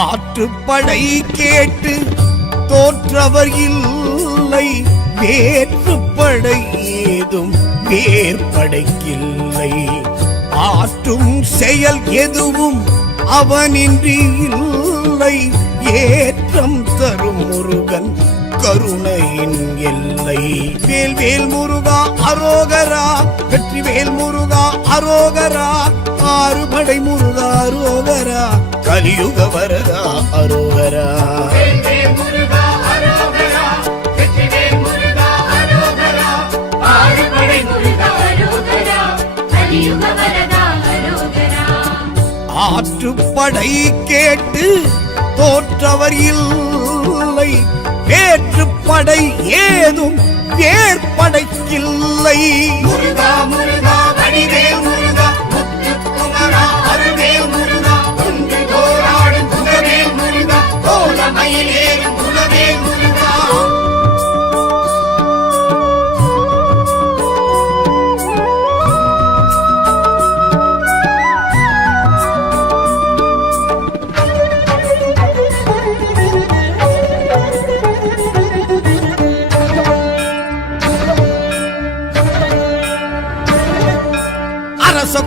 ஆற்றுப்படை கேட்டு தோற்றவர் இல்லை, வேற்றுப்படை ஏதும் வேற்படைக்கில்லை. ஆற்றும் செயல் எதுவும் அவனின்றி இல்லை, ஏற்றம் தரும் முருகன் கருணையின் எல்லை. வேல் வேல் முருகா அரோகரா, வெற்றி வேல் முருகா அரோகரா, ஆறுபடை முருகா அரோகரா, கலியுக வரதா அரோகரா. ஆற்றுப்படை கேட்டு தோற்றவர் இல்லை, வேற்றுப்படை ஏதும் வேற்படைக்கில்லை. முருகா முருகா வடிவேல் முருகா, முத்துக்குமரா அருவேல் முருகா, ஒன்று போராடும் குலவேல் முருகா, கோலமயில் ஏறும் குலவேல் முருகா.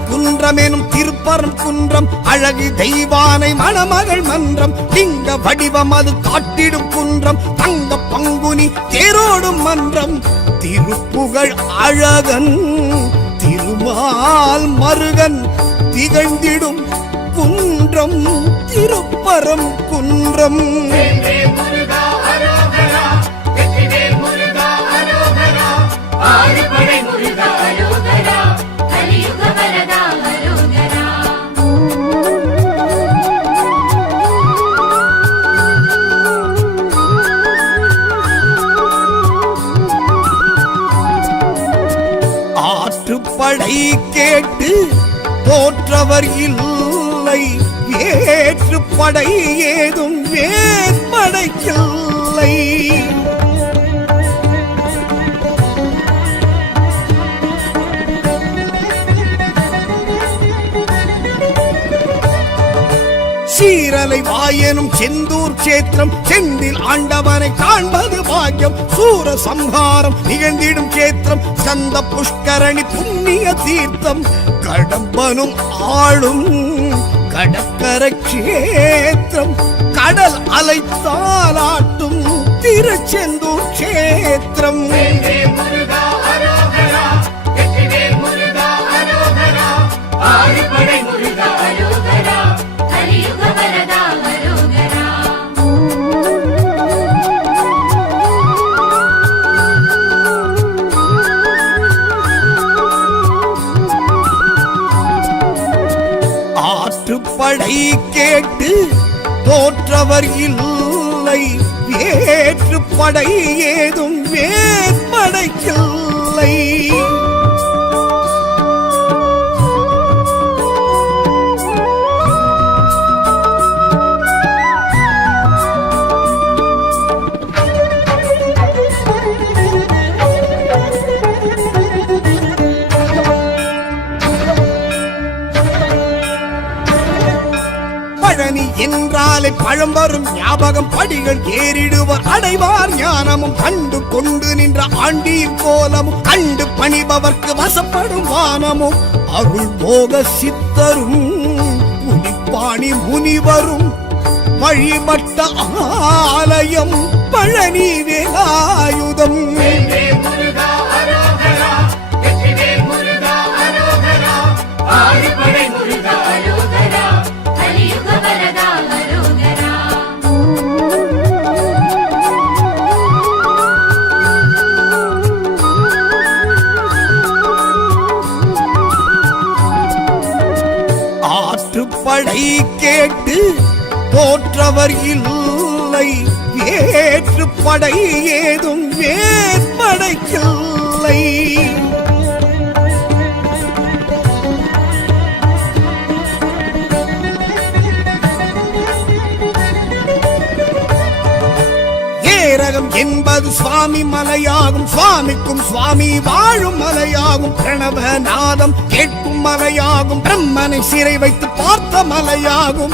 குன்றமெனும் திருப்பரம் குன்றம், அழகு தெய்வானை மணமகள் மன்றம், திங்க வடிவம் அது காட்டிடும் குன்றம், தங்க பங்குனி தேரோடும் மன்றம், திருப்புகழ் அழகன் திருமால் மருகன் திகழ்ந்திடும் குன்றம் திருப்பரம் குன்றம். ஆற்றுப்படை கேட்டு தோற்றவர் இல்லை, ஏற்றுப்படை ஏதும் வேற்படைக்கில்லை. சீரலை வாயனும் செந்தூர் சேத்திரம், செந்தில் ஆண்டவனை காண்பது பாக்கியம், சூர சம்ஹாரம் நிகழ்ந்திடும் சேத்திரம், சந்த புஷ்கரணி புண்ணிய தீர்த்தம், கடம்பனும் ஆளும் கடற்கரை சேத்திரம், கடல் அலைத்தாலாட்டும் திருச்செந்தூர் சேத்திரம். ஆற்றுப்படை கேட்டு தோற்றவர் இல்லை, வேற்றுப்படை ஏதும் வேற்படைக்கில்லை. பழனி என்றாலே பழம் வரும் ஞாபகம், படிகள் ஏறிடுவர் அடைவார் ஞானமும், கண்டு கொண்டு நின்ற ஆண்டியின் கோலமும், கண்டு பணிபவர்க்கு வசப்படும் வானமும், அருள் போக சித்தரும் புலிப்பாணி முனிவரும் வழிபட்ட ஆலயம் பழனி வேலாயுதம். ஆற்றுப்படை கேட்டு தோற்றவர் இல்லை, வேற்றுப்படை ஏதும் வேற்படைக்கில்லை. ஏரகம் என்பது சுவாமி மலையாகும், சுவாமிக்கும் சுவாமி வாழும் மலையாகும், பிரணவநாதம் கேட்கும் மலையாகும், பிரம்மனை சிறை வைத்து பார்த்த மலையாகும்,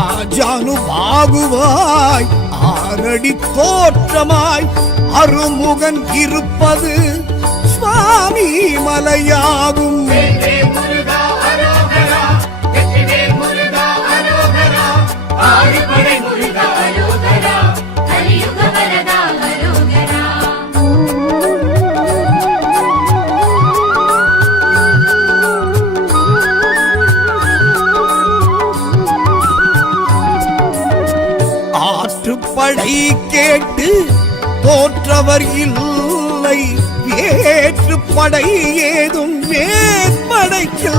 ஆஜானுபாகுவாய் ஆரடி தோற்றமாய் அருமுகன் இருப்பது சுவாமி மலையாகும். வேல்வேல் முருகா அரோகரா, வெற்றிவேல் முருகா அரோகரா, ஆறுபடை முருகா அரோகரா, கலியுக வரதா அரோகரா. ஆற்றுப்படை கேட்டு தோற்றவர் இல்லை, வேற்றுப்படை ஏதும் வேற்படைக்கில்லை.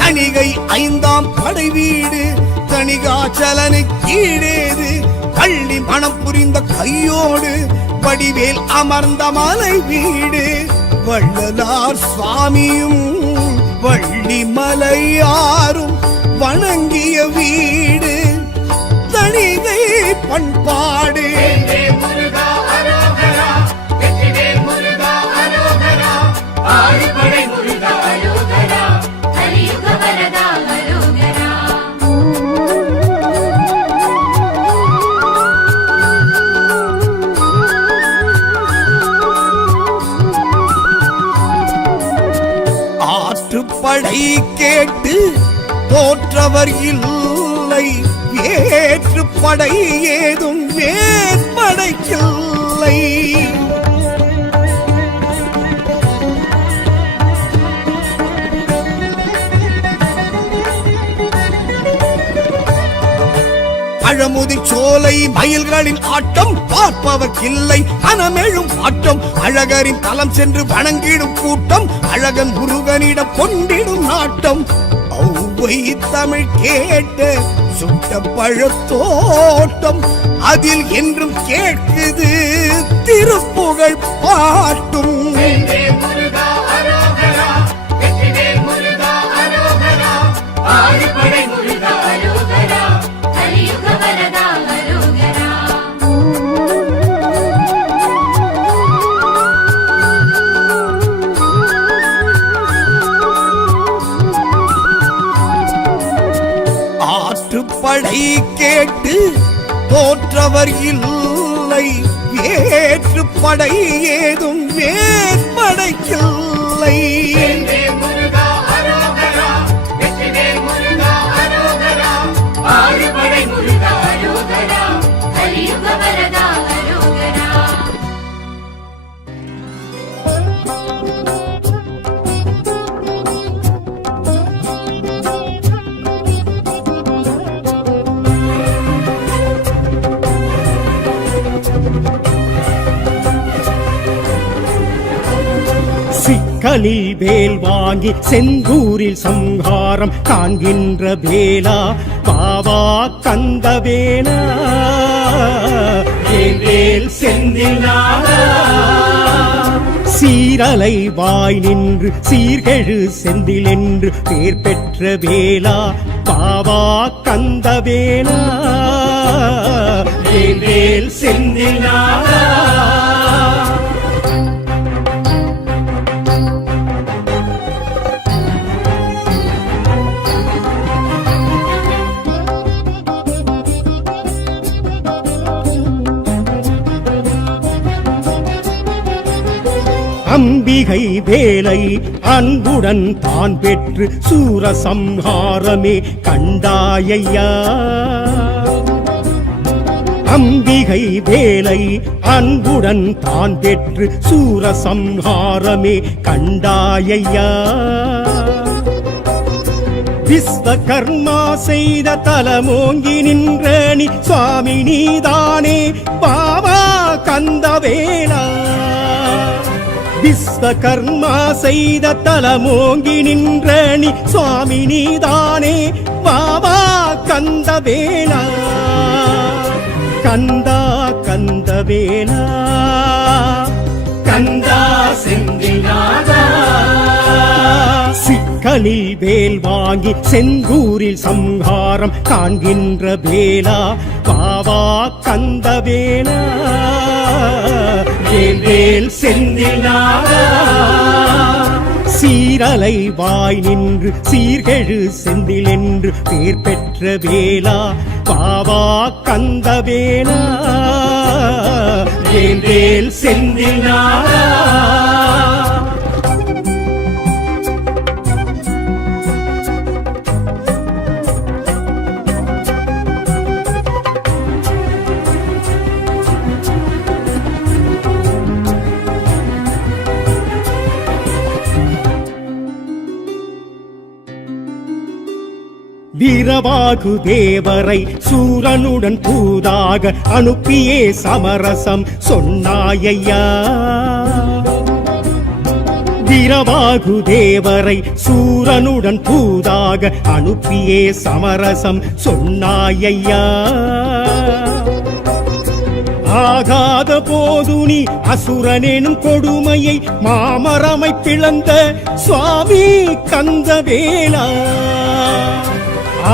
தணிகை ஐந்தாம் படை வீடு தணிகாச்சலனு கீழேது, கள்ளி மனம் புரிந்த கையோடு வடிவேல் அமர்ந்த மலை வீடு, வள்ளலார் சுவாமியும் வள்ளி மலையாரும் வணங்கிய வீடு, தணிகை பண்பாடு. வேல்வேல் முருகா அரோகரா, வெற்றிவேல் முருகா அரோகரா, ஆறுபடை முருகா அரோகரா, கலியுக வரதா அரோகரா. ஆற்றுப்படை கேட்டு தோற்றவர் இல்லை, வேற்றுப்படை ஏதும் வேற்படைக்கில்லை. பழமுதி சோலை மயில்களின் ஆட்டம் பார்ப்பவர்க்கில்லை மனமெழும் ஆட்டம், அழகரின் தலம் சென்று வணங்கிடும் கூட்டம், அழகன் முருகனிடம் கொண்டிடும் நாட்டம். ஔவை தமிழ் கேட்ட சுட்ட பழத்தோட்டம், அதில் என்றும் கேட்குது திருப்புகழ் பாட்டும். வேல்வேல் முருகா அரோகரா, வெற்றிவேல் முருகா அரோகரா, ஆறுபடை முருகா அரோகரா, கலியுக வரதா அரோகரா. ஆற்றுப்படை கேட்டு தோற்றவர் இல்லை, வேற்றுப்படை ஏதும் வேற்படைக்கில்லை. வேல்வேல் முருகா அரோகரா, வெற்றிவேல் முருகா அரோகரா, ஆறுபடை முருகா அரோகரா, கலியுக வரதா அரோகரா. சிக்கலில் வேல் வாங்கி செந்தூரில் சங்காரம் காண்கின்ற வேலா பாவா கந்த வேலா, வேல் செந்தில் சீரலை வாய் நின்று சீர்கெழு செந்தில் என்று பேர் பெற்ற வேலா பாவா கந்த வேலா, வேல் செந்தில் அம்பிகை வேலை அன்புடன் தான் பெற்று சூரசம்ஹாரமே கண்டாயையா. அம்பிகை வேலை அன்புடன் தான் பெற்று சூரசம்ஹாரமே கண்டாயையா. விஸ்வகர்மா செய்த தலமோங்கி நின்ற நீ சுவாமி நீதானே பாவா கந்தவேலா. விஸ்வகர்மா செய்த தலமோங்கி நின்ற நீ சுவாமி நீதானே பாவா கந்தவேலா. கந்தா கந்தவேலா, கந்தா செந்திநாதா. சிக்கலில் வேல் வாங்கி செந்தூரில் சம்ஹாரம் காண்கின்ற வேலா பாவா கந்தவேலா வேல் செந்திலாதா சீரலை வாய் நின்று சீர்கெழு செந்தில் என்று பேர் பெற்ற வேலா பாவா கந்தவேலா வேல் செந்திலாதா வீரவாகு தேவரை சூரனுடன் பூதாக அனுப்பியே சமரசம் சொன்னாயையா வீரவாகு தேவரை சூரனுடன் பூதாக அனுப்பியே சமரசம் சொன்னாயையா ஆகாத போது நீ அசுரனெனும் கொடுமையை மாமரமை பிளந்த சுவாமி கந்தவேலா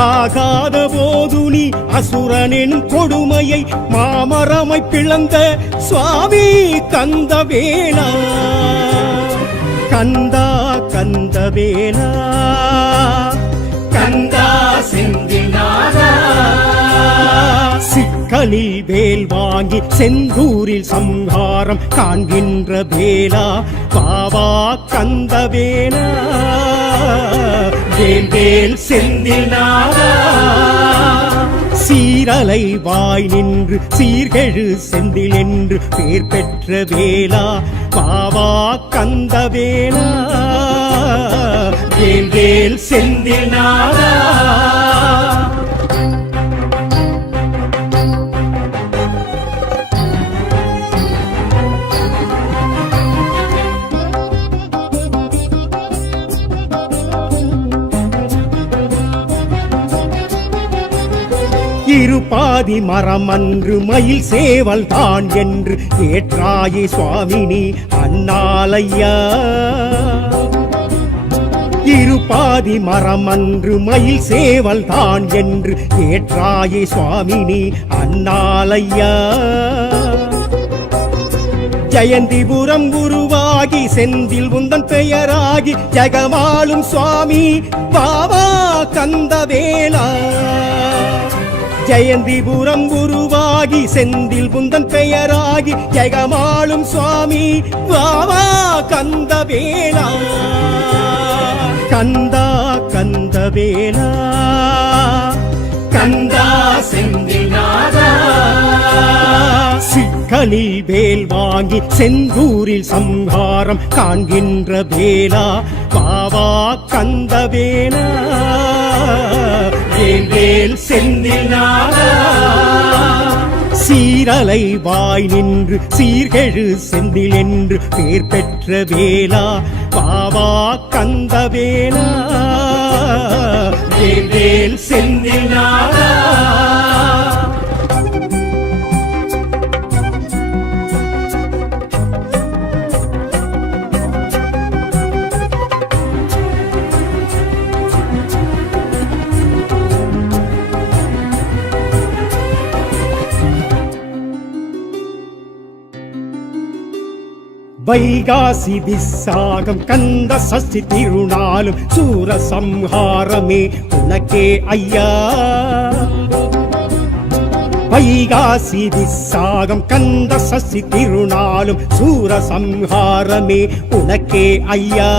ஆகாத போது நீ அசுரனின் கொடுமையை மாமரமை பிளந்த சுவாமி கந்தவேலா கந்தா கந்தவேலா கந்தா செந்திலாதா சிக்கலில் வேல் வாங்கி செந்தூரில் சம்ஹாரம் காண்கின்ற வேலா பாவா கந்தவேலா வேல் செந்திலாதா சீரலை வாய் நின்று சீர்கெழு செந்தில் என்று பேர் பெற்ற வேலா பாவா கந்தவேலா வேல் செந்திலாதா இருபாதி மரம் அன்று மயில் சேவல் தான் என்று ஏற்றாயே சுவாமினி அண்ணாலையா இருபாதி மரம் அன்று மயில் சேவல் தான் என்று ஏற்றாயே சுவாமினி அண்ணாலையா ஜெயந்திபுரம் குருவாகி செந்தில் உந்தன் பெயராகி ஜெகமாளும் சுவாமி பாவா கந்தவேலா ஜெயந்திபுரம் குருவாகி செந்தில் புந்தன் பெயராகி ஜெகமாளும் சுவாமி பாவா கந்தவேலா கந்தா கந்தவேலா கந்தா செந்திலாதா சிக்கலில் வேல் வாங்கி செந்தூரில் சம்ஹாரம் காண்கின்ற வேலா பாவா கந்தவேலா வேல் செந்திலாதா சீரலை வாய் நின்று சீர்கெழு செந்தில் என்று பேர் பெற்ற வேலா பாவா கந்தவேலா வேல் செந்திலாதா வைகாசி விசாகம் கந்த சஷ்டி திருநாளும் சூர சம்ஹாரமே உனக்கே ஐயா வைகாசி விசாகம் கந்த சஷ்டி திருநாளும் சூர சம்ஹாரமே உனக்கே ஐயா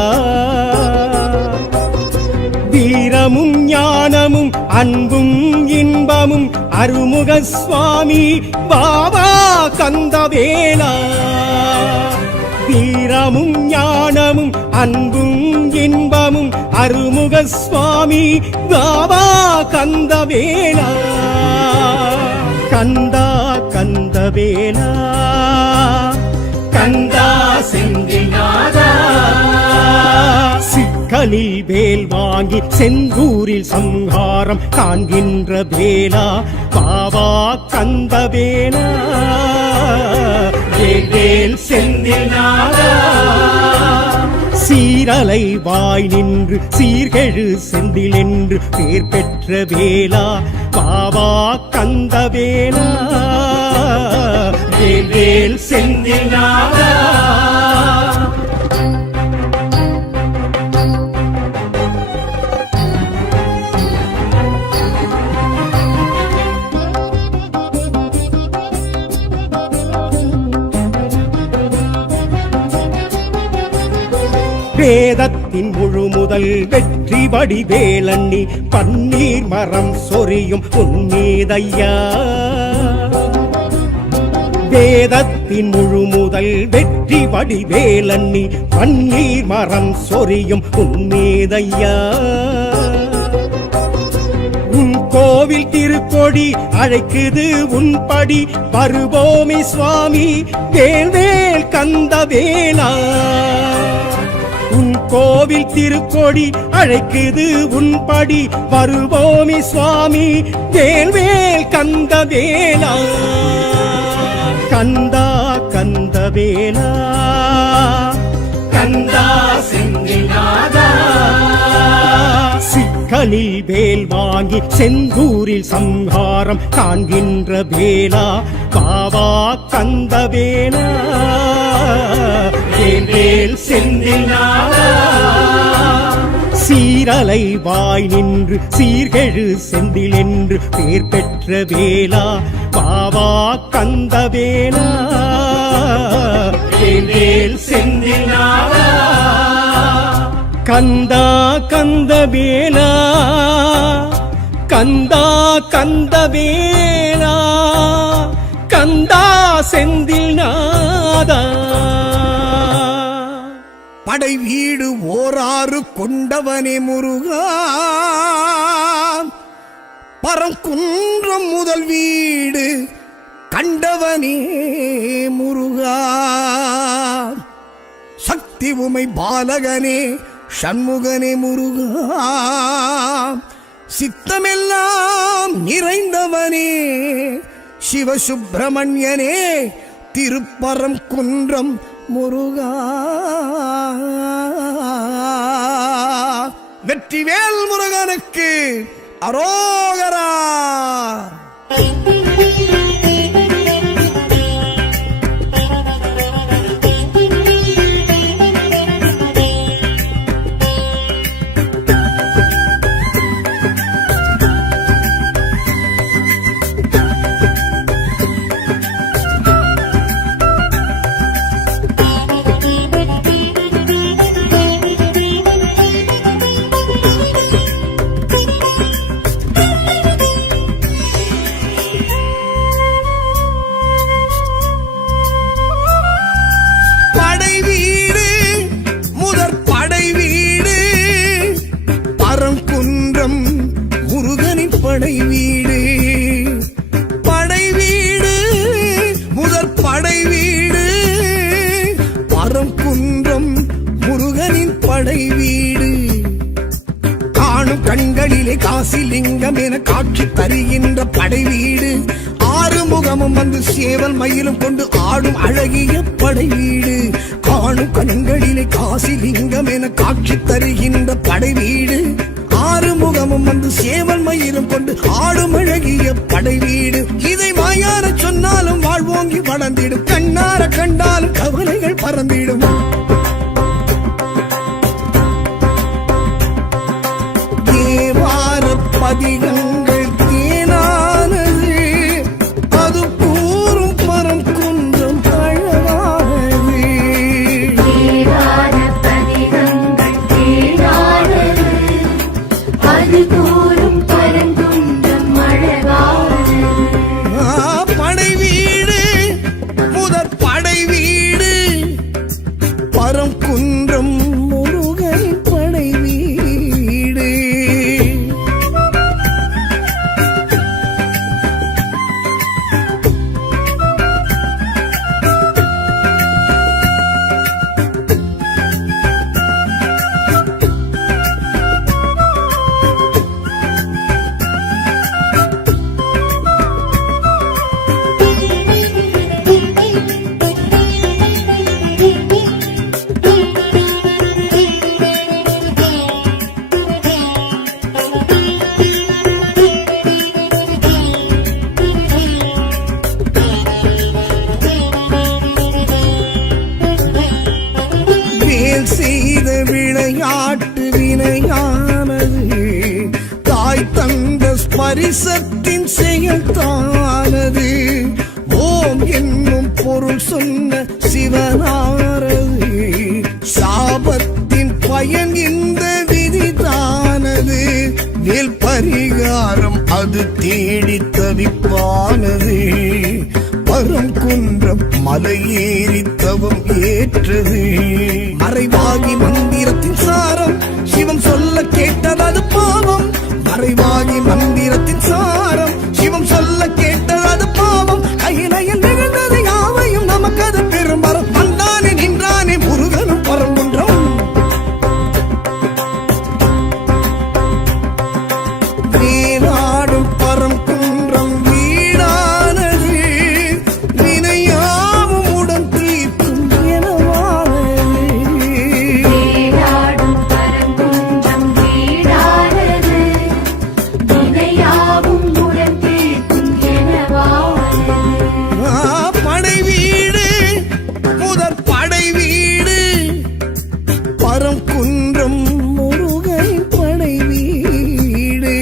வீரமும் ஞானமும் அன்பும் இன்பமும் அருமுக சுவாமி பாபா கந்தவேலா வீரமும் ஞானமும் அன்பும் இன்பமும் அருமுக சுவாமி பாபா கந்தவேலா கந்தா கந்தவேலா கந்தா செந்திலாதா சிக்கலில் வேல் வாங்கி செந்தூரில் சம்ஹாரம் காண்கின்ற வேலா பாவா கந்தவேலா வேல் செந்திலாதா சீர சீரலை வாய் நின்று சீர்கெழு செந்தில் என்று பேர் பெற்ற வேளா பாவா கந்தவேலா வேல் செந்தில் நாதா வேதத்தின் முழு முதல் வெற்றி வடிவேலண்ணி பன்னீர் மரம் சொரியும் உன்மீதையா வேதத்தின் முழு முதல் வெற்றி வடிவேலண்ணி பன்னீர் மரம் சொரியும் உன்மீதையா உன் கோவில் திருக்கொடி அழைக்குது உன் படி வருவோமே சுவாமி வேல்வேல் கந்தவேலா உன் கோவில் திருக்கொடி அழைக்குது உன் படி வருவோமி சுவாமி வேல்வேல் கந்தவேலா கந்தா கந்தவேலா கந்தா செந்தில்நாதா சிக்கலில் வேல் வாங்கி செந்தூரில் சம்ஹாரம் காண்கின்ற வேலா பாவா கந்தவேலா வேல் செந்தில்நாதா சீரலை வாய் நின்று சீர்கெழு செந்தில் என்று பேர் பெற்ற வேலா பாவா கந்தவேலா வேல் செந்தில்நாதா கந்தா கந்தவேலா கந்தா கந்தவேலா கந்தா செந்தில்நாதா படை வீடு ஓராறு கொண்டவனே முருகா பரங்குன்றம் முதல் வீடு கண்டவனே முருகா சக்தி உமை பாலகனே சண்முகனே முருகா சித்தமெல்லாம் நிறைந்தவனே சிவசுப்பிரமணியனே திருப்பரங்குன்றம் முருகா வெற்றிவேல் முருகனுக்கு அரோகரா. படை வீடு படை வீடு முதற் படை வீடு பரங்குன்றம் முருகனின் படை வீடு காணும் கண்களிலே காசிலிங்கம் என காட்சி தருகின்ற படை வீடு ஆறு முகமும் வந்து சேவல் மயிலும் கொண்டு ஆடும் அழகிய படை வீடு காணும் கண்களிலே காசிலிங்கம் என காட்சி தருகின்ற படை வீடு ஆறு முகமும் வந்து சேவல் மயிலும் கொண்டு ஆடும் அழகிய படை வீடு இதை மாயார சொன்னாலும் வாழ்வோங்கி வளர்ந்திடும் கண்ணார கண்டாலும் கவலைகள் பறந்திடும் தேவார பதிகங்கள் தேனானது அது கூறும் பரங்குன்றம் அழகானது தேவார பதிகங்கள் தேனானது அது கூறும் பரங்குன்றம் அழகானது படை வீடு முதற் படை வீடு செய்த விளையாட்டு வினையானது தாய் தந்த ஸ்பரிசத்தின் செயல்தானது ஓம் என்னும் பொருள் சொன்ன சிவனாரது சாபத்தின் பயன் இந்த விதிதானது வேல் பரிகாரம் அது தேடி தவிப்பானது பரம் குன்றம் மலையேறி தவம் ஏற்றது மறைவாகி மந்திரத்தின் சாரம் சிவம் சொல்ல கேட்டது பாவம் மறைவாகி மந்திரத்தின் சாரம் சிவம் சொல்ல கேட்டது பாவம் கையிலையில் நிகழ்ந்தது யாவையும் நமக்கு அது பெரும்பரம் வந்தானே நின்றானே முருகனும் பரங்குன்றம் வேலாடும் பரங்குன்றம் வீடானது வினையாவும் உடன் தீர்க்கும் எனவானது வேலாடும் பரங்குன்றம் வீடானது வினையாவும் உடன் தீர்க்கும் எனவானது படை வீடு முதற் படை வீடு பரங்குன்றம் முருகன் படை வீடு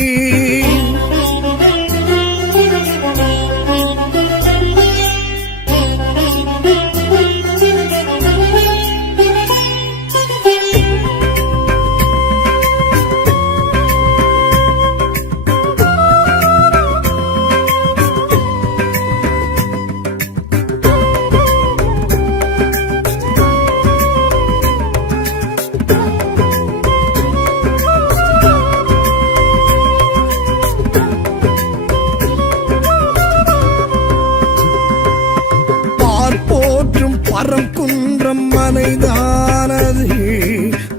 பார்ப்போற்றும் பரங்குன்றம் மலைதானது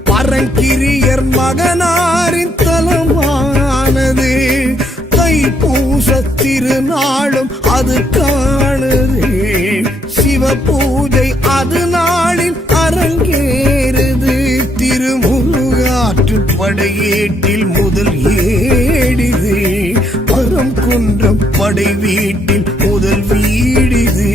பரங்கிரியர் மகனாரின் தலமானது தைப்பூச திருநாளும் அது காணுது சிவ பூஜை அது நாளில் அரங்கேறுது திருமுருகாற்று படையேட்டில் முதல் ஏடிது பரங்குன்றம் படை வீட்டில் முதல் வீடிது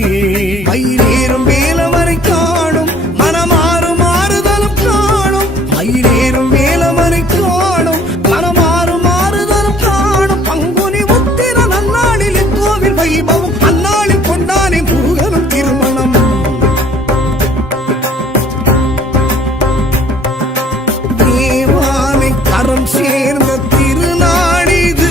மயிலேறும் வேலவரை காணும் மனமாறும் மாறுதலும் காணும் மயிலேறும் வேலவரை காணும் மனமாறும் மாறுதலும் காணும் பங்குனி உத்திர நன்னாளில் இக்கோவில் வைபவம் அந்நாளில் கொண்டானே முருகனும் திருமணம் தேவானை கரம் சேர்ந்த திருநாடிது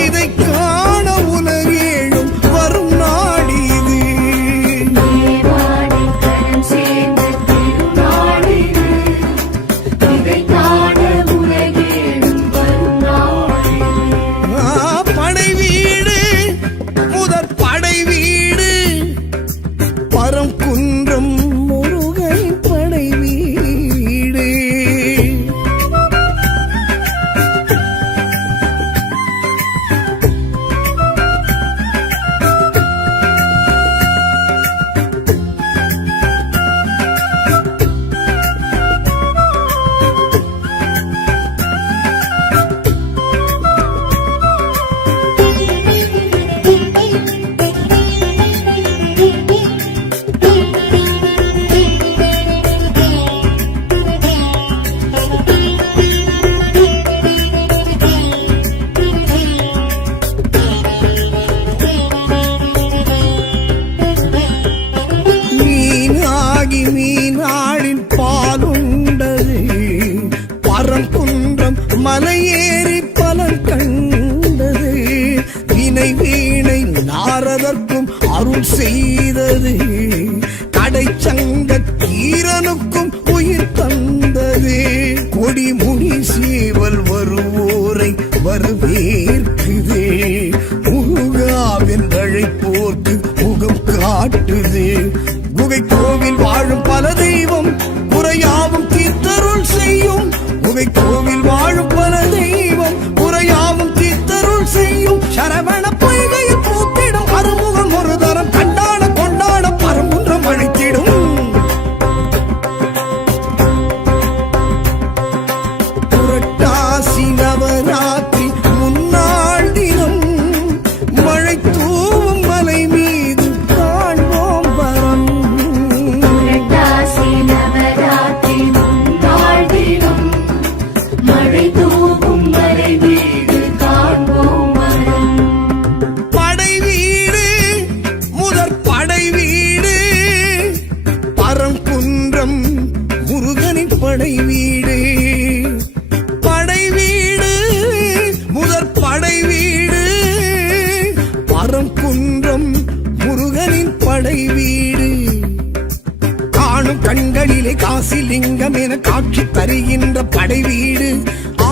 இதை காண உலகேழும் வரும் நாடிது தேவானை கரம் சேர்ந்த திருநாளிது இதை காண படை வீடு படை வீடு முதற் படை வீடு பரங்குன்றம் முருகனின் படை வீடு காணும் கண்களிலே காசிலிங்கம் என காட்சி தருகின்ற படை வீடு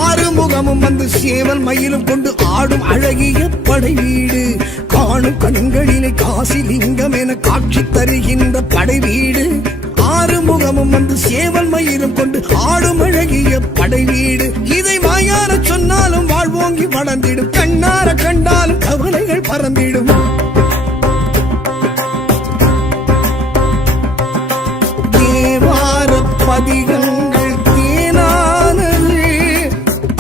ஆறுமுகமும் வந்து சேவல் மயிலும் கொண்டு ஆடும் அழகிய படை வீடு காணும் கண்களிலே காசிலிங்கம் என காட்சி தருகின்ற படை வீடு ஆறுமுகமும் வந்து சேவல் மயிலும் கொண்டு ஆடும் அழகிய படை வீடு இதை வாயார சொன்னாலும் வாழ்வோங்கி வளர்ந்திடும் கண்ணார கண்டாலும் கவலைகள் பறந்திடும் தேவார பதிகங்கள் தேனானது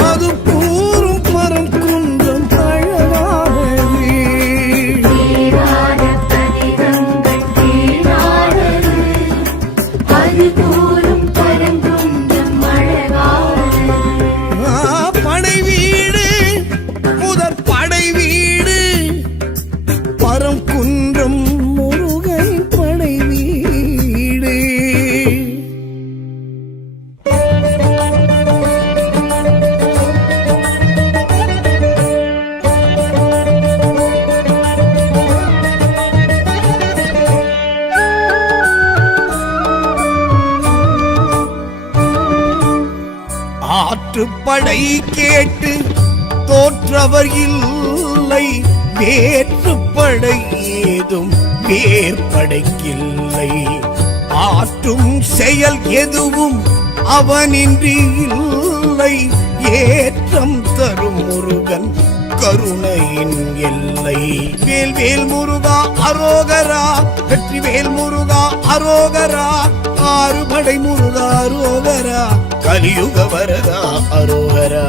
அது கூறும் பரங்குன்றம் அழகானது தேவார பதிகங்கள் தேனானது அது கூறும் பரங்குன்றம் அழகானது படை வீடு முதற் படை வீடு பரங்குன்றம் முருகன் படை வீடு ஆற்றுப்படை கேட்டு தோற்றவர் இல்லை வேற்றுப்படை ஏதும் வேற்படைக்கில்லை ஆற்றும் செயல் எதுவும் அவனின்றி இல்லை ஏற்றம் தரும் முருகன் கருணையின் எல்லை வேல் வேல் முருகா அரோகரா வெற்றி வேல் முருகா அரோகரா ஆறுபடை முருகா அரோகரா கலியுக வரதா அரோகரா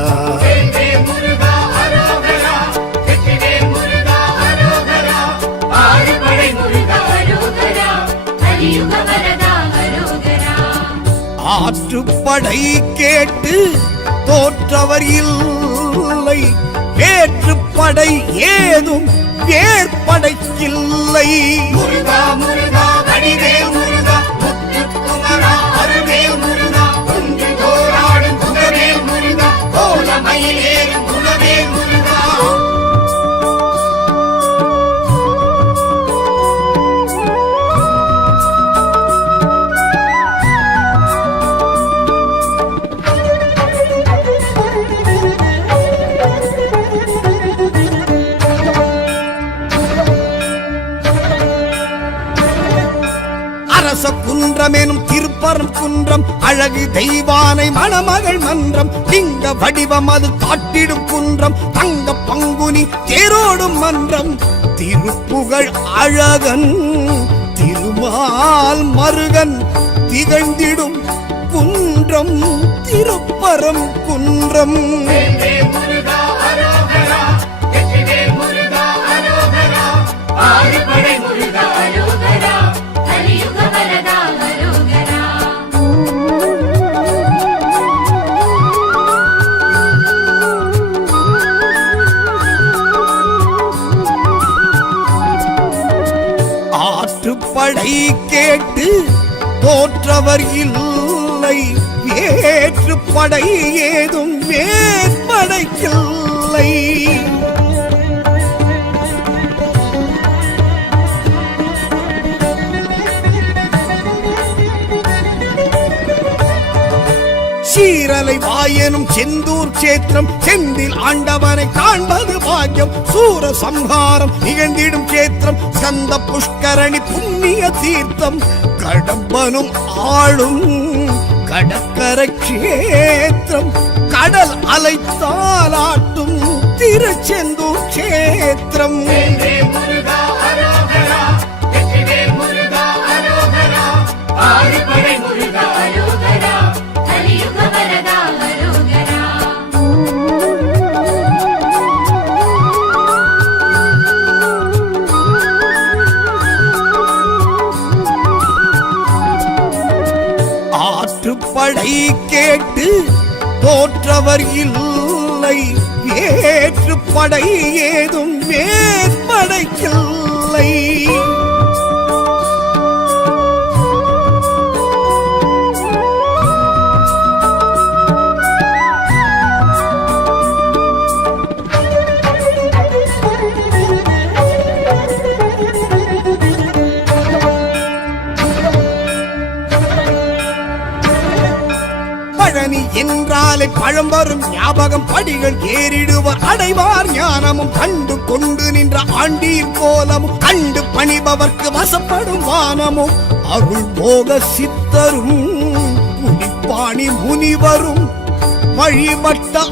ஆற்றுப்படை கேட்டு தோற்றவர் இல்லை வேற்றுப்படை ஏதும் வேற்படைக்கில்லை முருகா முருகா வடிவேல் முருகா முத்துக்குமரா அருவேல் முருகா குன்று போராடும் குகவேல் முருகா கோலமயில் ஏறும் குலவேல் முருகா அரச குன்றம் எனும் திருப்பரம் குன்றம் அழகு தெய்வானை மணமகள் மன்றம் லிங்க வடிவம் அது காட்டிடும் குன்றம் தங்க பங்குனி தேரோடும் மன்றம் திருப்புகழ் அழகன் திருமால் மருகன் திகழ்ந்திடும் குன்றம் திருப்பரம் குன்றம் முருகா அரோகரா வெற்றிவேல் முருகா அரோகரா ஆறுபடை முருகா அரோகரா கலியுக வரதா அரோகரா ஆற்றுப்படை கேட்டு தோற்றவர் இல்லை வேற்றுப்படை ஏதும் வேற்படைக்கில்லை சீரலை வாயனும் செந்தூர் சேத்திரம் செந்தில் ஆண்டவனை காண்பது பாக்கியம் சூர சம்ஹாரம் நிகழ்ந்திடும் சேத்திரம் ஸ்கந்த புஷ்கரணி புண்ணிய தீர்த்தம் கடம்பனும் ஆளும் கடற்கரை கஷேத்திரம் கடல் அலை தாலாட்டும் திருச்செந்தூர் கஷேத்திரம் முருகா அரோகரா வெற்றிவேல் முருகா அரோகரா ஆறுபடை முருகா அரோகரா கலியுக வரதா அரோகரா ஆற்றுப்படை கேட்டு தோற்றவர் இல்லை வேற்றுப்படை ஏதும் வேற்படைக்கில்லை பழனி என்றாலே பழம் வரும் ஞாபகம், படிகள் ஏறிடுவர் அடைவார் ஞானமும், கண்டு கொண்டு நின்ற ஆண்டீர் கோலமும், கண்டு பணிபவர்க்கு வசப்படும் வானமும், அருள் போக சித்தரும் புலிப்பாணி முனிவரும் வழிபட்ட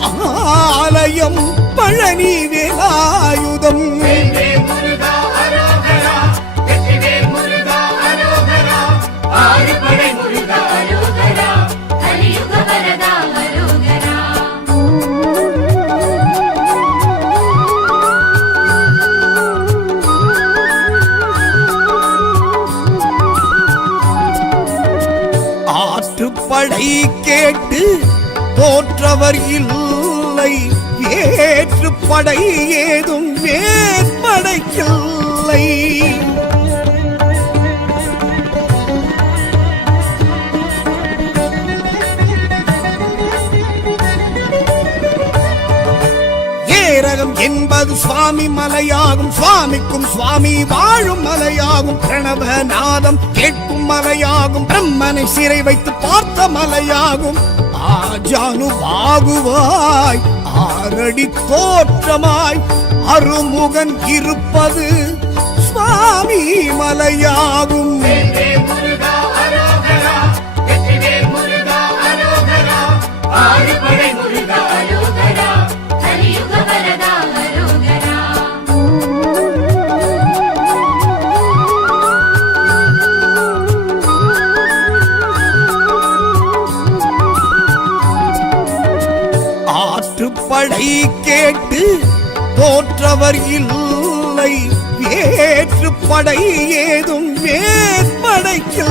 ஆலயம் பழனி வேலாயுதம். வேல்வேல் முருகா அரோகரா, வெற்றிவேல் முருகா அரோகரா, ஆறுபடை முருகா அரோகரா, கலியுக வரதா அரோகரா. ஆற்றுப்படை கேட்டு தோற்றவர் இல்லை, ஏற்றுப்படை ஏதும் வேற்படைக்கில்லை. ஏரகம் என்பது சுவாமி மலையாகும், சுவாமிக்கும் சுவாமி வாழும் மலையாகும், பிரணவநாதம் கேட்கும் மலையாகும், பிரம்மனை சிறை வைத்து பார்த்த மலையாகும், ஆஜானு பாகுவாய் ஆரடி தோற்றமாய் அருமுகன் இருப்பது சுவாமி மலையாகும். வேல்வேல் முருகா அரோகரா, வெற்றிவேல் முருகா அரோகரா, ஆறுபடை முருகா அரோகரா, கலியுக வரதா அரோகரா. ஆற்றுப்படை கேட்டு தோற்றவர் இல்லை, ஏற்றுப்படை ஏதும் வேற்படைக்கில்லை.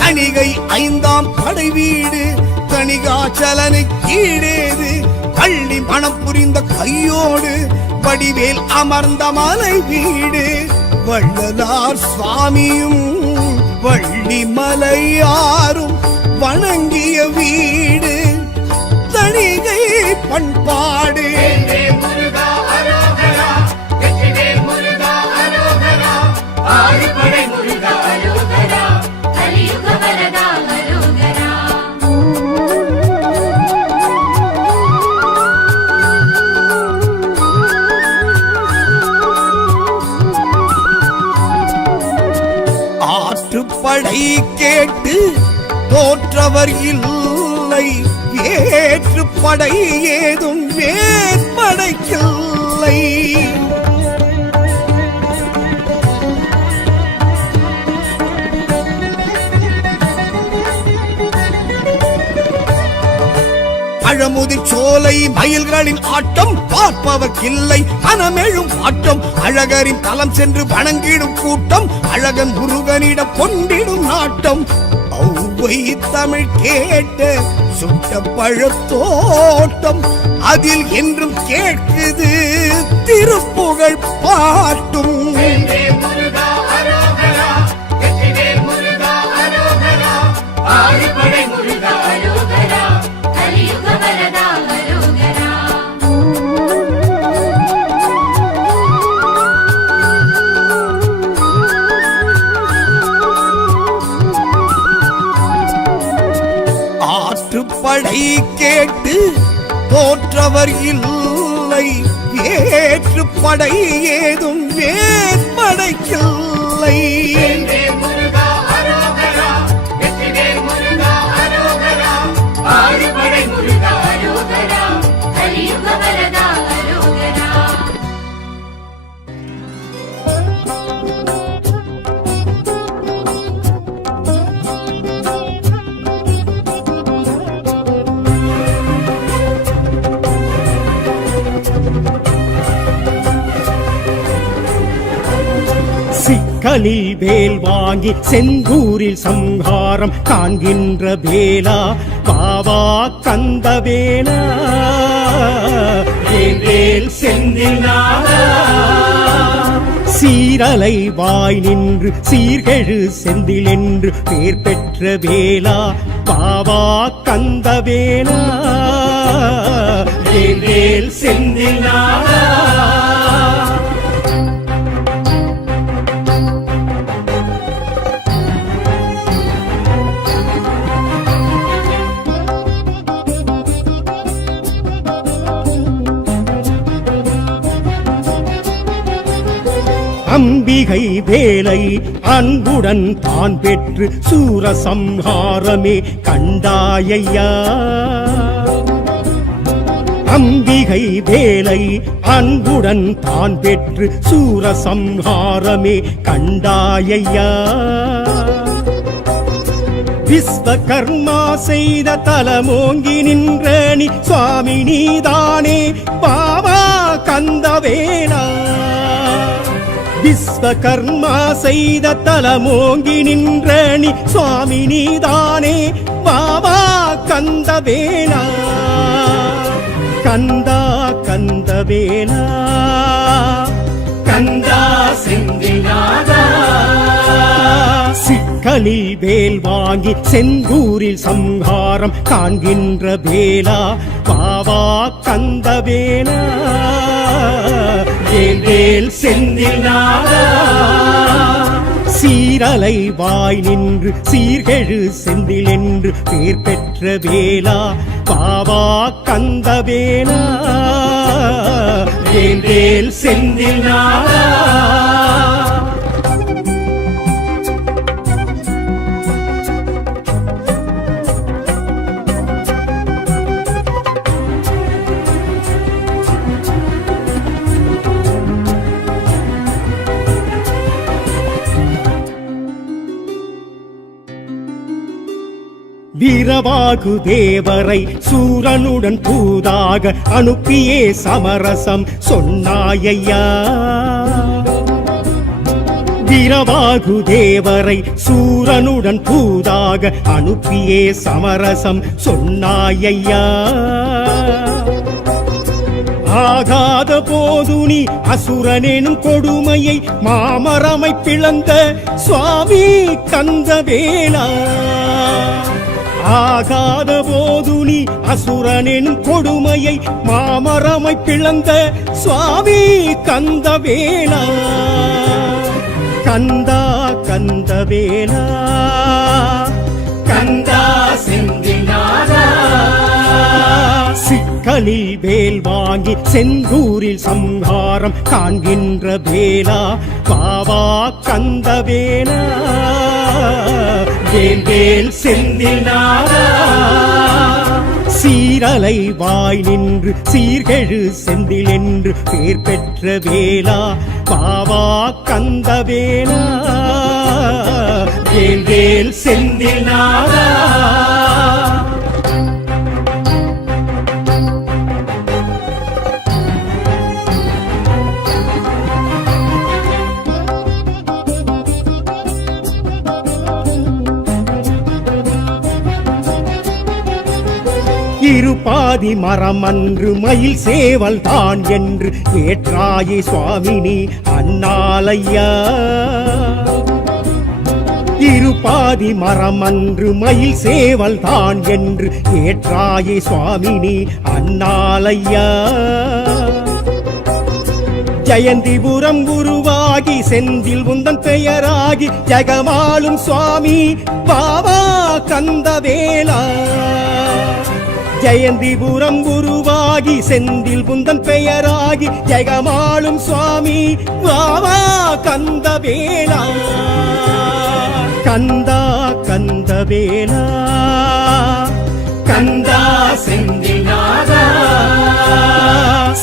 தணிகை ஐந்தாம் படை வீடு, தணிகாச்சலனை கீழேது, கள்ளி மனம் புரிந்த கையோடு வடிவேல் அமர்ந்த மலை வீடு, வள்ளலார் சுவாமியும் வள்ளி மலையாரும் வணங்கிய வீடு, தணிகை பண்பாடு. வேல்வேல் முருகா அரோகரா, வெற்றிவேல் முருகா அரோகரா, ஆறுபடை முருகா அரோகரா, கலியுக வரதா அரோகரா. ஆற்றுப்படை கேட்டு தோற்றவர் இல்லை, ஏற்றுப்படை ஏதும் வேற்படைக்கில்லை. பழமுதிர் சோலை மயில்களின் ஆட்டம் பார்ப்பவர்க்கில்லை மனமெழும் ஆட்டம், அழகரின் தலம் சென்று வணங்கிடும் கூட்டம், அழகன் முருகனிடம் கொண்டிடும் நாட்டம், ஔவை தமிழ் கேட்ட சுட்ட பழத்தோட்டம், அதில் என்றும் கேட்குது திருப்புகழ் பாட்டும். வேல்வேல் முருகா அரோகரா, வெற்றிவேல் முருகா அரோகரா, ஆறுபடை முருகா அரோகரா, கலியுக வரதா அரோகரா. ஆற்றுப்படை கேட்டு தோற்றவர் இல்லை, ஏற்றுப்படை ஏதும் வேற்படைக்கில்லை. வேல்வேல் முருகா அரோகரா, வெற்றிவேல் முருகா அரோகரா, ஆறுபடை முருகா அரோகரா, கலியுக வரதா அரோகரா. சிக்கலில் வேல் வாங்கி செந்தூரில் சம்ஹாரம் காண்கின்ற வேலா, பாவா கந்த வேலா, வேல் செந்தில் நாதா. சீரலை வாய் நின்று சீர்கெழு செந்தில் என்று பேர் பெற்ற வேளா பாவா கந்தவேலா வேல் செந்தில் நாதா. அம்பிகை வேலை அன்புடன் தான் பெற்று சூரசம்ஹாரமே கண்டாயையா. அம்பிகை வேலை அன்புடன் தான் பெற்று சூரசம்ஹாரமே கண்டாயையா. விஸ்வகர்மா செய்த தலமோங்கி நின்ற நீ சுவாமி நீதானே பாவா கந்தவேலா. விஸ்வகர்மா செய்த தலமோங்கி நின்ற நீ சுவாமி நீதானே பாவா கந்தவேலா. கந்தா கந்தவேலா கந்தா செந்தில்நாதா. சிக்கலில் வேல் வாங்கி செந்தூரில் சம்ஹாரம் காண்கின்ற வேலா பாவா கந்தவேலா. வேல் செந்தில்நாதா. சீரலை வாய் நின்று சீர்கெழு செந்தில் என்று பேர் பெற்ற வேலா பாவா கந்தவேலா. வேல் செந்தில்நாதா. வீரவாகு தேவரை சூரனுடன் தூதாக அனுப்பியே சமரசம் சொன்னாயையா. வீரவாகு தேவரை சூரனுடன் தூதாக அனுப்பியே சமரசம் சொன்னாயையா. ஆகாத போது நீ அசுரனெனும் கொடுமையை மாமரமை பிளந்த சுவாமி கந்தவேலா. ஆகாத போது நீ அசுரனின் கொடுமையை மாமரமை பிளந்த சுவாமி கந்தவேலா. கந்தா கந்தவேலா கந்தா செந்தில்நாதா. சிக்கலில் வேல் வாங்கி செந்தூரில் சம்ஹாரம் காண்கின்ற வேலா பாவா கந்தவேலா. வேல் செந்தில்நாதா. சீரலை வாய் நின்று சீர்கெழு செந்தில் என்று பேர் பெற்ற வேலா பாவா கந்தவேலா. வேல் செந்தில்நாதா. இருபாதி மரமன்று மயில் சேவல் தான் என்று ஏற்றாயே சுவாமினி அண்ணாலையா. இருபாதி மரமன்று மயில் சேவல் தான் என்று ஏற்றாயே சுவாமினி அண்ணாலையா. ஜெயந்திபுரம் குருவாகி செந்தில் உந்தன் பெயராகி ஜெகமாளும் சுவாமி பாவா கந்தவேலா. ஜெயந்திபுரம் குருவாகி செந்தில் புந்தன் பெயராகி ஜெகமாளும் சுவாமி பாவா கந்தவேலா. கந்தா கந்தவேலா கந்தா செந்தில்நாதா.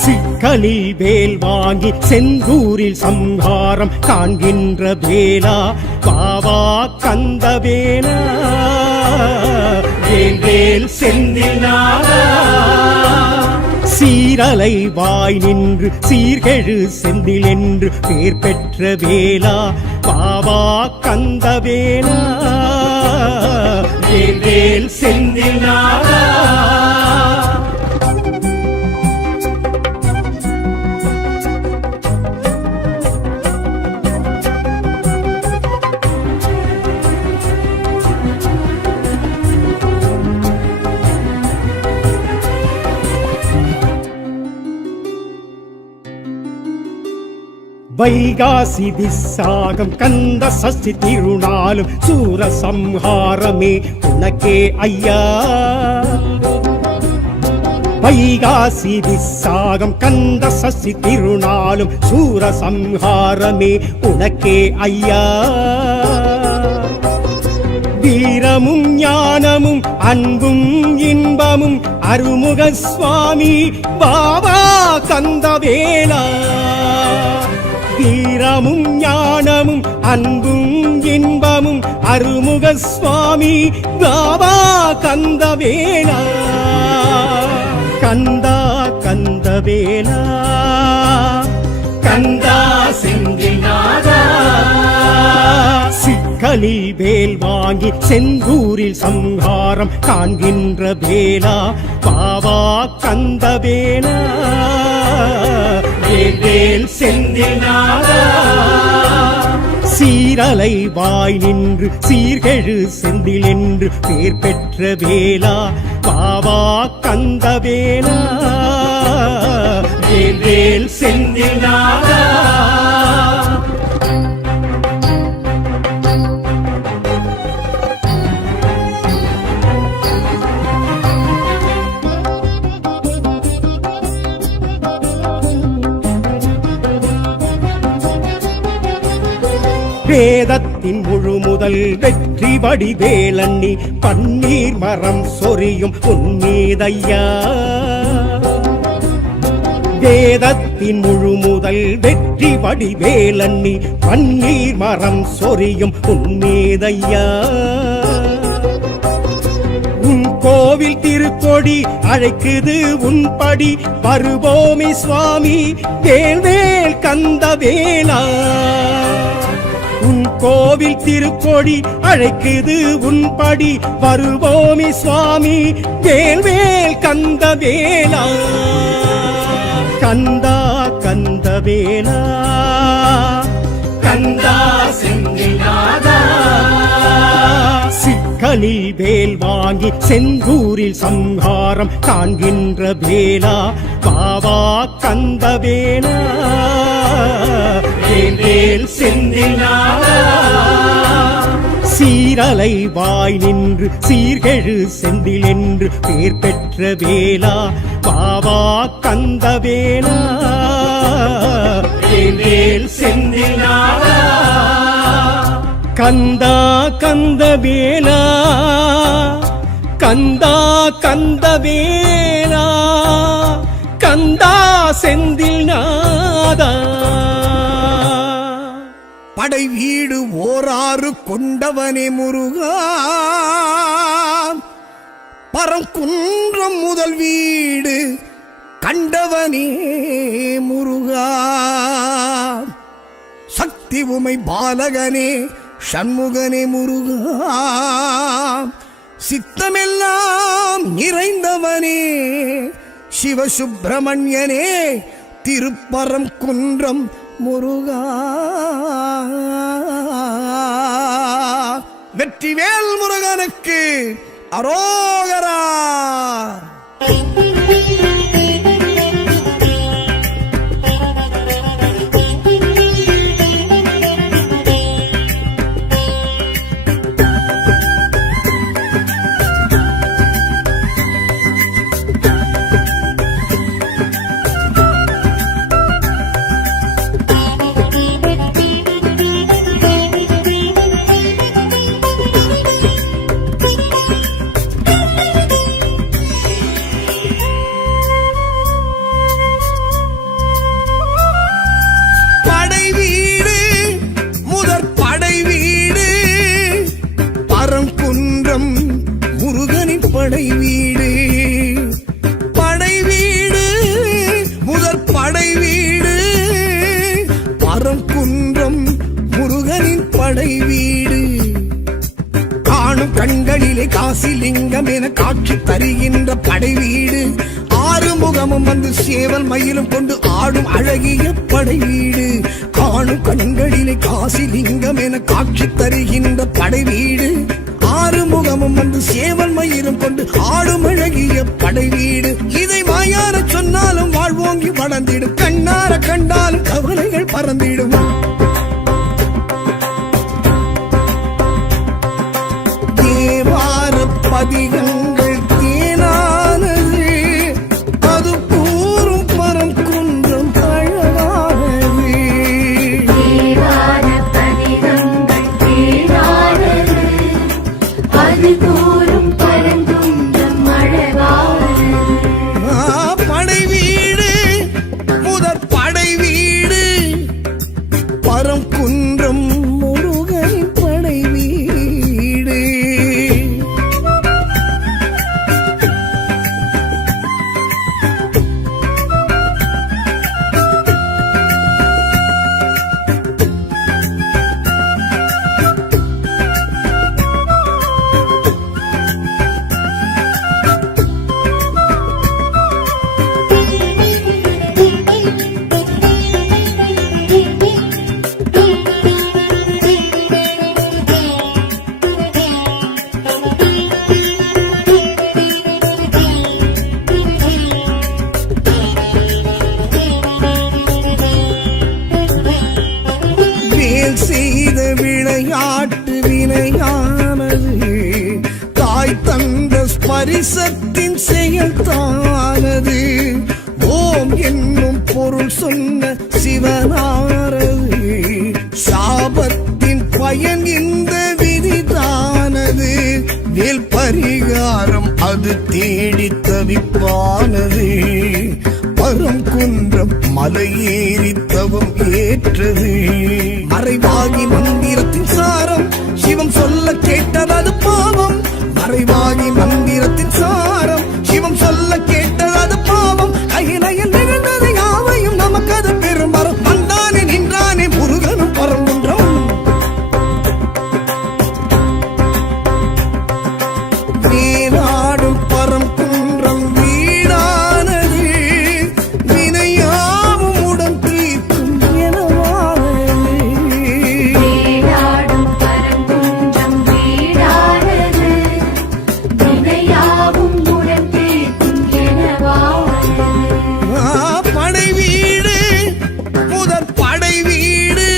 சிக்கலில் வேல் வாங்கி செந்தூரில் சம்ஹாரம் காண்கின்ற வேலா பாவா கந்தவேலா. வேல் செந்தில்நாதா. சீரலை வாய் நின்று சீர்கெழு செந்தில் என்று பேர் பெற்ற வேலா பாவா கந்தவேலா. வேல் செந்தில்நாதா. வைகாசி விசாகம் கந்த சஷ்டி திருநாளும் சூரசம்ஹாரமே உனக்கே ஐயா. வைகாசி விசாகம் கந்த சஷ்டி திருநாளும் சூரசம்ஹாரமே உனக்கே ஐயா. வீரமும் ஞானமும் அன்பும் இன்பமும் அருமுக சுவாமி பாபா கந்தவேலா. வீரமும் ஞானமும் அன்பும் இன்பமும் அருமுக சுவாமி பாபா கந்தவேலா. கந்தா கந்தவேலா கந்தா செந்தில்நாதா. சிக்கலில் வேல் வாங்கி செந்தூரில் சம்ஹாரம் காண்கின்ற வேலா பாபா கந்தவேலா. வேல் செந்தில்நாதா. சீரலை வாய் நின்று சீர்கெழு செந்தில் என்று பேர் பெற்ற வேலா பாபா கந்தவேலா. வேல் செந்தில்நாதா. வேதத்தின் முழு முதல் வெற்றி வடிவேலண்ணி பன்னீர் மரம் சொரியும் உன்மீதையா. வேதத்தின் முழு முதல் வெற்றி வடிவேலண்ணி பன்னீர் மரம் சொரியும் உன்மீதையா. உன் கோவில் திருக்கொடி அழைக்குது உன்படி வருவோமி சுவாமி வேல்வேல் கந்தவேலா. உன் கோவில் திருக்கொடி அழைக்குது உன்படி வருவோமி சுவாமி வேல்வேல் கந்தவேலா. கந்தா கந்தவேலா கந்தா செந்தில்நாதா. சிக்கலில் வேல் வாங்கி செந்தூரில் சம்ஹாரம் காண்கின்ற வேலா பாபா கந்தவேலா. வேல் செந்தில்நாதா. சீரலை வாய் நின்று சீர்கெழு செந்தில் என்று பேர் பெற்ற வேலா பாபா கந்தவேலா. வேல் செந்தில்நாதா. கந்தா கந்தவேலா கந்தா கந்தவேலா கந்தா செந்தில்நாதா. படை வீடு ஓராறு கொண்டவனே முருகா. பரங்குன்றம் முதல் வீடு கண்டவனே முருகா. சக்தி உமை பாலகனே சண்முகனே முருகா. சித்தமெல்லாம் நிறைந்தவனே சிவசுப்பிரமணியனே திருப்பரங்குன்றம் முருகா. வெற்றிவேல் முருகனுக்கு அரோகரா. படை வீடு படை வீடு முதற் படை வீடு பரங்குன்றம் முருகனின் படை வீடு. காணும் கண்களிலே காசிலிங்கம் என காட்சி தருகின்ற படை வீடு. ஆறு முகமும் வந்து சேவல் மயிலும் கொண்டு ஆடும் அழகிய படை வீடு. காணும் கண்களிலே காசிலிங்கம் என காட்சி தருகின்ற படை வீடு. ஆறு முகமும் வந்து சேவல் மயிரும் கொண்டு ஆடும் அழகிய படை வீடு. இதை வாயார சொன்னாலும் வாழ்வோங்கி வளர்ந்திடும், கண்ணார கண்டாலும் கவலைகள் பறந்திடும். வினையானது தாய் தந்த ஸ்பரிசத்தின் செயல்தானது ஓம் என்னும் பொருள் சொன்ன சிவனாரது சாபத்தின் பயன் இந்த விதிதானது வேல் பரிகாரம் அது தேடி தவிப்பானது பரம் குன்றம் மலையேறி தவம் ஏற்றது மறைவாகி மந்திரத்தின் சாரம் சிவம் சொல்ல கேட்டது அது பாவம் மறைவாகி மந்திரத்தின் சாரம் சிவம் சொல்ல கேட்டது அது பாவம் கையிலையில் நிகழ்ந்தது யாவையும் நமக்கு அது பெரும் வரம் வந்தானே நின்றானே முருகனும் பரங்குன்றம் மேலாடும் பரங்குன்றம் வீடானது வினையாவும் உடன் தீர்க்கும் எனவானது வீடாடும் பரங்குன்றம் வீடானது வினையாவும் உடன் தீர்க்கும் எனவானது படை வீடு முதற் படை வீடு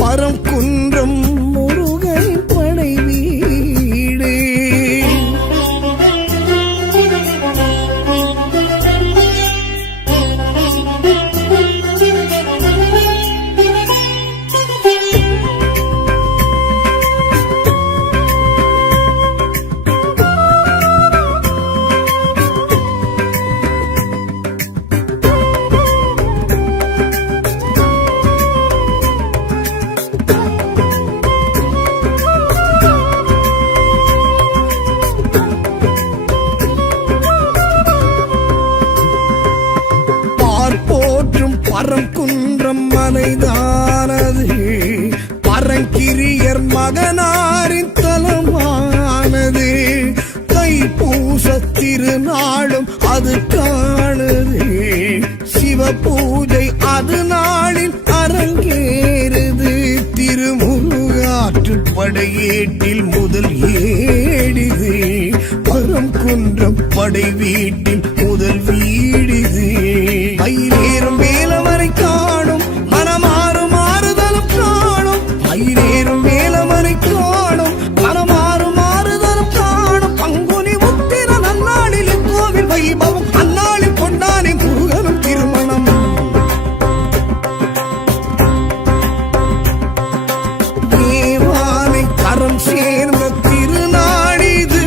பரம் குன்றம் முருகன் படை வீடு பார்ப்போற்றும் பரம் குன்றம் மலைதானது பரங்கிரியர் மகனாரின் தலமானது தைப்பூச திருநாளும் அது காணுது சிவ பூஜை அது நாளில் அரங்கேறுது திருமுருகாற்று படையேட்டில் முதல் ஏடிது பரம் குன்றம் படை வீட்டில் முதல் வீடிது மயிலேறும் வேலவரை காணும் மனமாறும் மாறுதலும் காணும் மயிலேறும் வேலவரை காணும் மனமாறும் மாறுதலும் காணும் பங்குனி உத்திர நன்னாளில் கோவில் வைபவம் அந்நாளில் கொண்டானே முருகனும் திருமணம் தேவானை கரம் சேர்ந்த திருநாடிது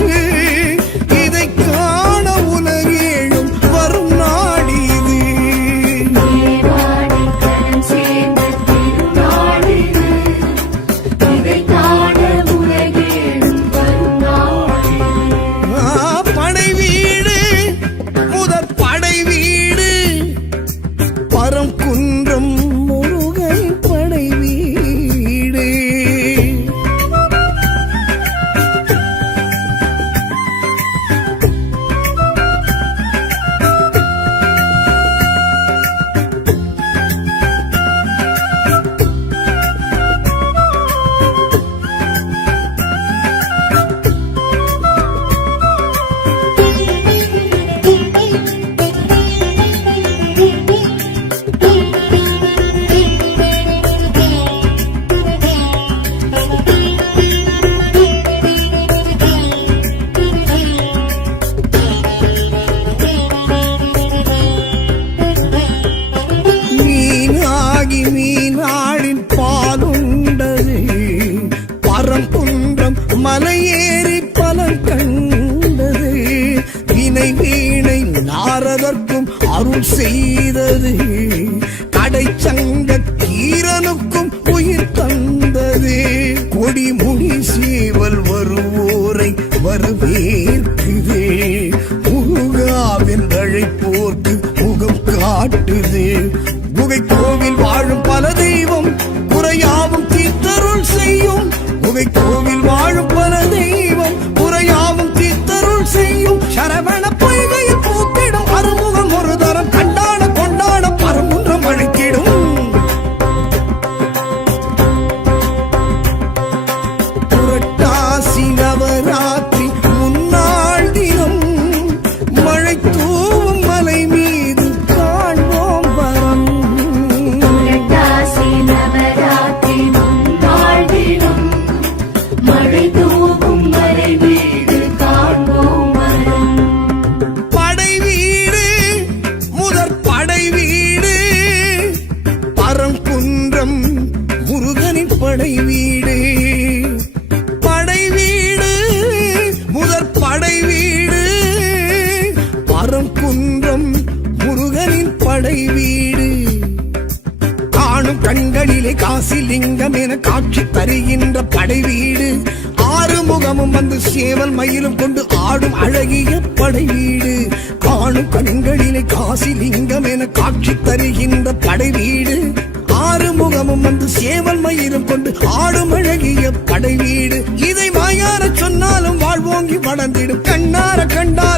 இதை காண உலகேழும் வரும் நாடிது தேவானை கரம் சேர்ந்த திருநாளிது இதை காண உலகேழும் வரும் நாளிது படை வீடு முதற் படை வீடு பரம் குன்றம் முருகன் படை வீடு மீனாகி மீனாளின் பாலுண்டது பரம் குன்றம் மலையேறி பலன் கண்டது வினை வீணை நாரதற்கும் அருள் செய்தது கடைச்சங்க கீரனுக்கும் உயிர் தந்தது கொடிமுடி சேவல் வருவோரை வரவேற்குது முருகாவின் அழைப்போர்க்கு முகம் காட்டுது குகை கோவில் வாழும் பல தெய்வம் குறையாவும் தீர்த்தருள் செய்யும் குகை கோவில் வாழும் பல தெய்வம் குறையாவும் தீர்த்தருள் செய்யும் சரவண பொய்கையில் பூத்திடும் அறுமுகம் ஒரு தரம் கண்டாட கொண்டாட பரமுன்றம் அழைத்திடும் புரட்டாசி நவராத்திரி முன்னாள் தினம் மழை தூவும் மலை மீது காண்போம் வரம் புரட்டாசி நவராத்திரி முன்னாள் தினம் காட்சி தருகின்ற படை வீடு ஆறுமுகமும் வந்து சேவல் மயிலும் கொண்டு ஆடும் அழகிய படை வீடு காணும் கண்களிலே காசி லிங்கம் என காட்சி தருகின்ற படை வீடு ஆறுமுகமும் வந்து சேவல் மயிலும் கொண்டு ஆடும் அழகிய படை வீடு இதை வாயார சொன்னாலும் வாழ்வோங்கி வளர்ந்திடும் கண்ணார கண்டா